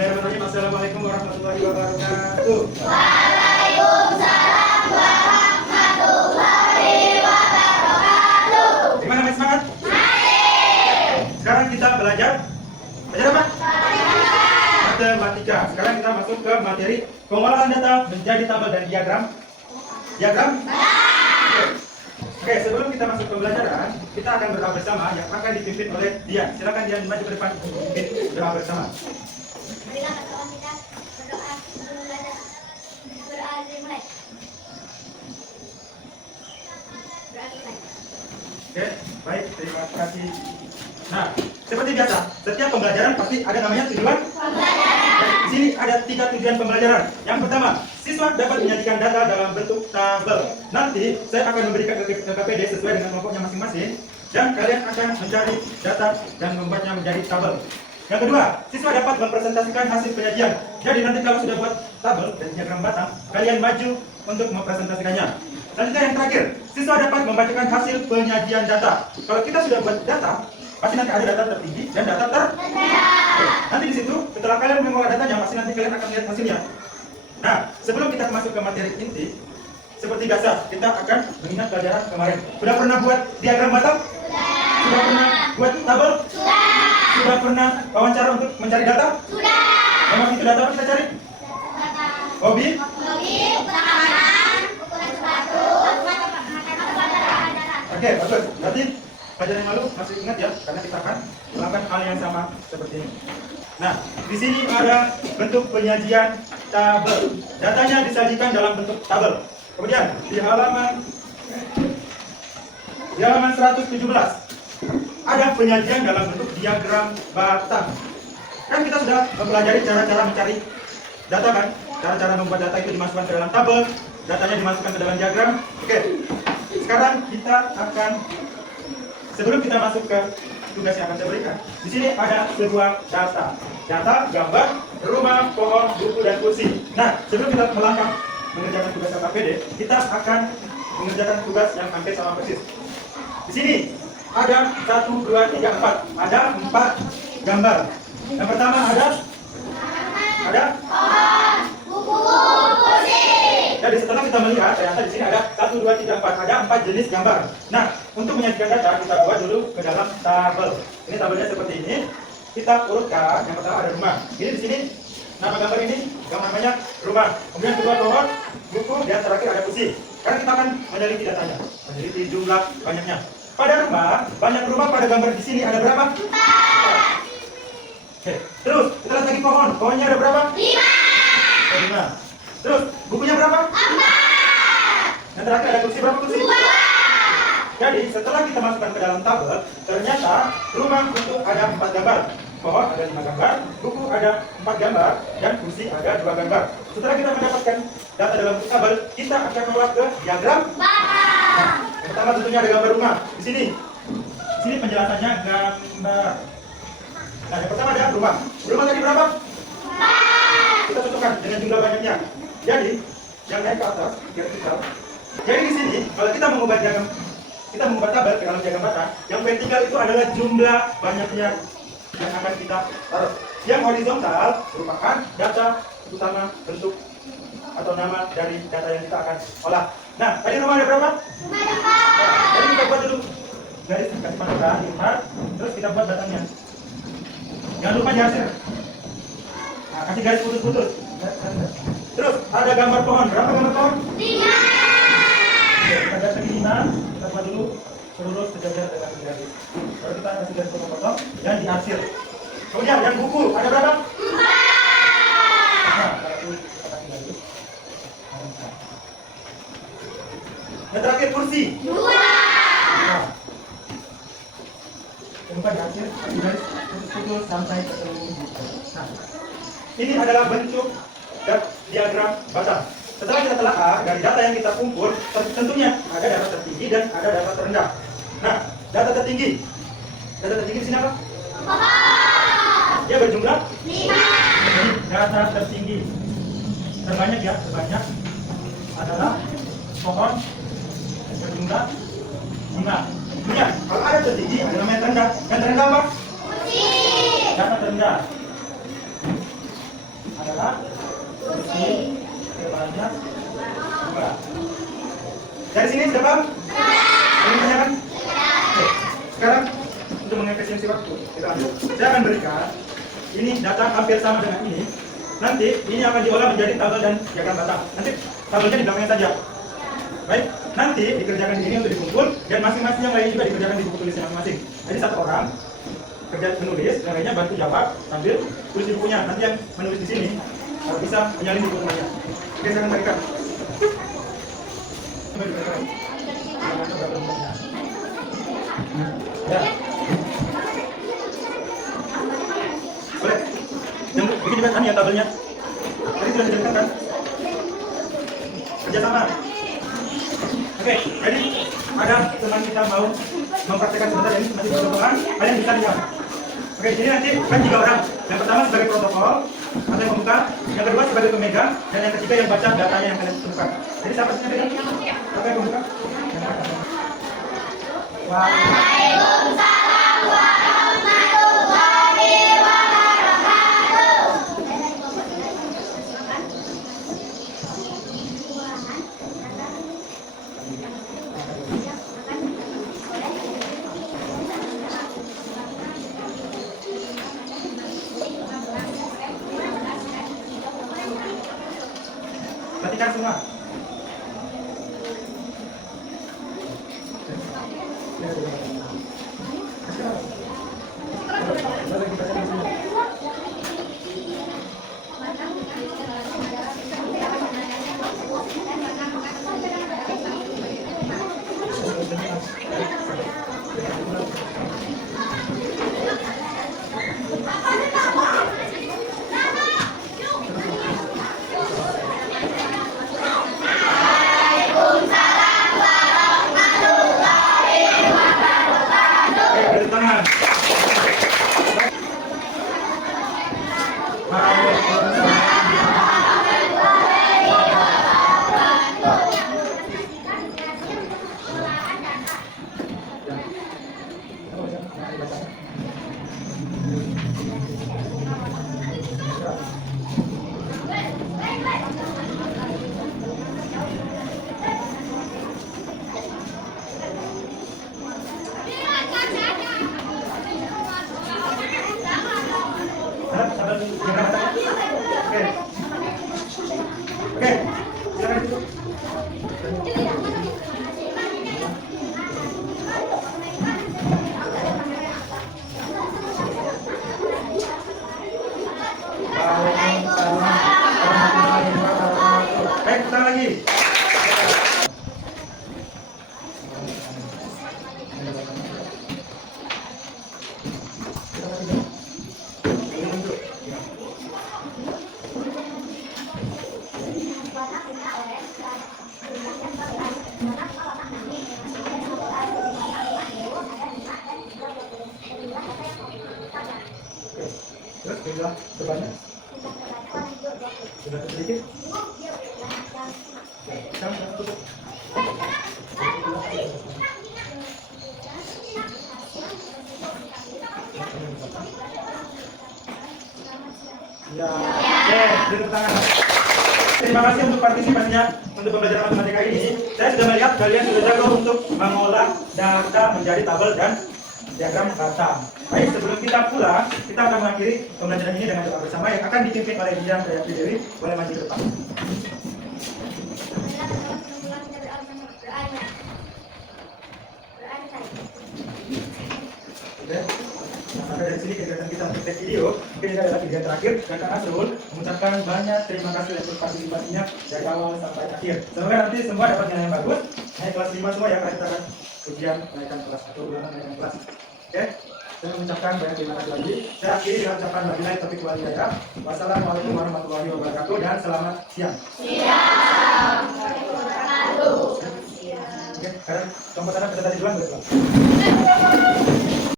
Bismillahirrahmanirrahim. Assalamualaikum warahmatullahi wabarakatuh. Waalaikumsalam warahmatullahi wabarakatuh. Gimana, masih semangat? Sekarang kita belajar apa? Matematika. Sekarang kita masuk ke materi pengolahan data menjadi tabel dan diagram. Oke, sebelum kita masuk ke pembelajaran, kita akan berdoa bersama yang akan dipimpin oleh Dian. Silakan Dian maju ke depan pimpin doa bersama. Marilah kita berdoa sebelum belajar. Berdoa dimulai. Oke, baik, terima kasih. Nah, seperti biasa, setiap pembelajaran pasti ada namanya tujuan pembelajaran. Di sini ada 3 tujuan pembelajaran. Yang pertama, siswa dapat menyajikan data dalam bentuk tabel. Nanti saya akan memberikan ke KPD sesuai dengan kelompoknya masing-masing, dan kalian akan mencari data dan membuatnya menjadi tabel. Yang kedua, siswa dapat mempresentasikan hasil penyajian. Jadi nanti kalau sudah buat tabel dan diagram batang, kalian maju untuk mempresentasikannya. Selanjutnya yang terakhir, siswa dapat membacakan hasil penyajian data. Kalau kita sudah buat data, pasti nanti ada data tertinggi dan data terendah. Nanti di situ, setelah kalian mengolah datanya, pasti nanti kalian akan lihat hasilnya. Nah, sebelum kita masuk ke materi inti, seperti biasa, kita akan mengingat pelajaran kemarin. Sudah pernah buat diagram batang? Sudah pernah buat tabel? Sudah pernah wawancara untuk mencari data? Sudah. Memang itu data apa kita cari? Hobi? Pertamanan, ukuran sepatu, Oke, bagus. Berarti pelajaran yang lalu masih ingat ya, karena kita akan melakukan hal yang sama seperti ini. Nah, di sini ada bentuk penyajian tabel. Datanya disajikan dalam bentuk tabel. Kemudian di halaman 117 ada penyajian dalam bentuk diagram batang. Kan kita sudah mempelajari cara-cara mencari data kan? Cara-cara membuat data itu dimasukkan ke dalam tabel, datanya dimasukkan ke dalam diagram. Oke. Sekarang kita akan, sebelum kita masuk ke tugas yang akan saya berikan, di sini ada sebuah data. Data, gambar, rumah, pohon, buku, dan kursi. Nah, sebelum kita melangkah mengerjakan tugas KPD, kita akan mengerjakan tugas yang hampir sama persis. Di sini ada 1, 2, 3, 4. Ada 4 gambar. Yang pertama ada pohon, buku, kursi. jadi setelah kita melihat, ternyata di sini ada 1, 2, 3, 4. Ada 4 jenis gambar. Nah, untuk menyajikan data, kita buat dulu ke dalam tabel. Ini tabelnya seperti ini. Kita urutkan. Yang pertama ada rumah. Ini di sini nama gambar ini, gambarnya rumah. Kemudian kedua pohon, buku, dan terakhir ada kursi. Karena kita akan meneliti datanya, meneliti jumlah banyaknya. Pada rumah, banyak rumah pada gambar di sini ada berapa? 4. Oke. Terus kita lihat lagi pohon. Pohonnya ada berapa? 5. Terus bukunya berapa? 4. Yang terakhir ada kursi berapa kursi? 2. Jadi setelah kita masukkan ke dalam tabel, ternyata rumah itu ada 4 gambar, pohon ada 5 gambar, buku ada 4 gambar, dan kursi ada 2 gambar. Setelah kita mendapatkan data dalam tabel, kita akan membuat ke diagram. Nah, yang pertama tentunya ada gambar rumah. Di sini penjelasannya gambar. Nah, yang pertama ada rumah. Rumah tadi berapa? 4. Kita cocokkan dengan jumlah banyaknya. Jadi yang naik ke atas vertikal. Jadi di sini kalau kita mengubah diagram, kita mengubah tabel ke dalam diagram batang, yang vertikal itu adalah jumlah banyaknya yang akan kita taruh. Yang horizontal merupakan data utama, bentuk atau nama dari data yang kita akan olah. Nah, tadi rumah ada berapa? Nah, jadi kita buat dulu garis kasih patokan 5, terus kita buat datanya. Jangan lupa dihasil. Nah, kasih garis putus-putus. Terus ada gambar pohon. Berapa gambar pohon? 5. Oke, kita garis lagi 5. Kita buat dulu seluruh sejajar dengan garis. Baru kita kasih garis potong-potong dan dihasil. Kemudian yang buku ada berapa? 4. Nah, kita kasih garis. Yang terakhir kursi 2. Nah, coba dihasil garis putus-putus sampai ketemu. Nah, ini adalah bentuk diagram batang. Setelah kita telaah dari data yang kita kumpul, tentunya ada data tertinggi dan ada data terendah. Nah, data tertinggi di sini apa? Pohon. Dia berjumlah 5. Jadi data tertinggi terbanyak ya, terbanyak adalah pohon berjumlah 5. Kemudian kalau ada tertinggi ada namanya terendah. Yang terendah apa? Kursi. Data terendah. adalah kursi terbanyak 2. Dari sini sudah paham? Ini tanyakan? Oke. Sekarang untuk mengefisiensi waktu kita lanjut. Saya akan berikan ini data hampir sama dengan ini. Nanti ini akan diolah menjadi tabel dan diagram data. Nanti tabelnya di belakangnya saja. Baik, nanti dikerjakan di sini untuk dikumpul dan masing-masing yang lain juga dikerjakan di buku tulisnya masing-masing. Jadi satu orang kerja menulis, yang lainnya bantu jawab sambil tulis di bukunya. Nanti yang menulis di sini harus bisa menyalin di buku temannya. Oke, saya akan berikan. Ya. Boleh. Yang bikin juga kan ya tabelnya. Tadi sudah dijelaskan kan? Kerjasama. Oke, jadi ada teman kita mau mempraktekkan sebentar ini masih protokol, kalian bisa lihat. Oke, jadi nanti kan 3 orang. Yang pertama sebagai protokol atau yang membuka, yang kedua sebagai pemegang, dan yang ketiga yang baca datanya yang kalian temukan. Jadi siapa sih yang pegang? Siapa yang membuka? Waalaikumsalam warahmatullahi wabarakatuh. Perhatikan semua. Tangan. Oke, silakan duduk. Baik, putar lagi. Terus sebelah depannya sudah sedikit. Sekarang tutup. Ya, oke, tepuk tangan. Terima kasih untuk partisipasinya untuk pembelajaran matematika ini. Saya sudah melihat kalian sudah jago untuk mengolah data menjadi tabel dan diagram data. Baik, sebelum kita pulang, kita akan mengakhiri pembelajaran ini dengan doa bersama yang akan dipimpin oleh Dian Prayati Dewi. Boleh maju ke depan. Oke, sampai dari sini kegiatan kita untuk tes video. Ini adalah kegiatan terakhir dan Kak Asrul mengucapkan banyak terima kasih untuk partisipasinya dari awal sampai akhir. Semoga nanti semua dapat nilai yang bagus. Naik kelas 5 semua ya, karena kita akan ujian naikkan kelas atau ulangan naikkan kelas. Oke, saya mengucapkan banyak terima kasih lagi. Saya akhiri dengan ucapan wabillahi taufiq wal hidayah. Wassalamualaikum warahmatullahi wabarakatuh dan selamat siang. Siang. Oke, sekarang kompeten kita tadi duluan, betul?